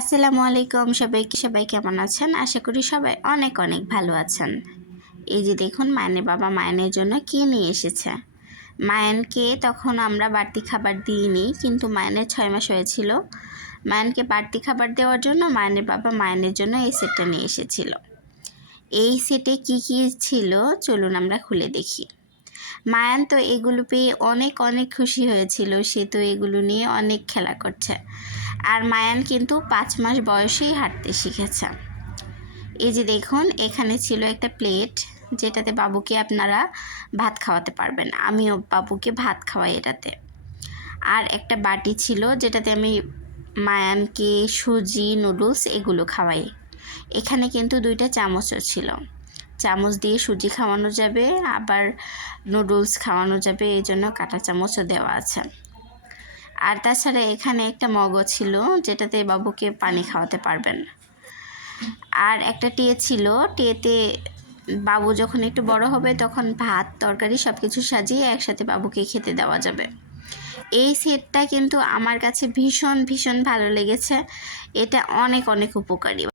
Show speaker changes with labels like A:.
A: আসসালামু আলাইকুম সবাইকে, সবাই কেমন আছেন? আশা করি সবাই অনেক অনেক ভালো আছেন। এই যে দেখুন মায়নের বাবা মায়নের জন্য কি নিয়ে এসেছে। মায়নকে তখন আমরা বাড়তি খাবার দিইনি, কিন্তু মায়নের ছয় মাস হয়েছিল। মায়নকে বাড়তি খাবার দেওয়ার জন্য মায়নের বাবা মায়নের জন্য এই সেটটা নিয়ে এসেছিল। এই সেটে কি কি ছিল চলুন আমরা খুলে দেখি। মায়ান তো এগুলো পেয়ে অনেক অনেক খুশি হয়েছিল। সে তো এগুলো নিয়ে অনেক খেলা করছে। আর মায়ান কিন্তু পাঁচ মাস বয়সেই হাঁটতে শিখেছে। এই যে দেখুন, এখানে ছিল একটা প্লেট যেটাতে বাবুকে আপনারা ভাত খাওয়াতে পারবেন। আমিও বাবুকে ভাত খাওয়াই এটাতে। আর একটা বাটি ছিল যেটাতে আমি মায়ানকে সুজি, নুডলস এগুলো খাওয়াই। এখানে কিন্তু দুইটা চামচও ছিল। চামচ দিয়ে সুজি খাওয়ানো যাবে, আবার নুডলস খাওয়ানো যাবে এই জন্য কাঁটা চামচও দেওয়া আছে। আর তাছাড়া এখানে একটা মগও ছিল, যেটাতে বাবুকে পানি খাওয়াতে পারবেন। আর একটা টিয়ে ছিল, টিয়েতে বাবু যখন একটু বড় হবে তখন ভাত, তরকারি সব কিছু সাজিয়ে একসাথে বাবুকে খেতে দেওয়া যাবে। এই সেটটা কিন্তু আমার কাছে ভীষণ ভীষণ ভালো লেগেছে। এটা অনেক অনেক উপকারী।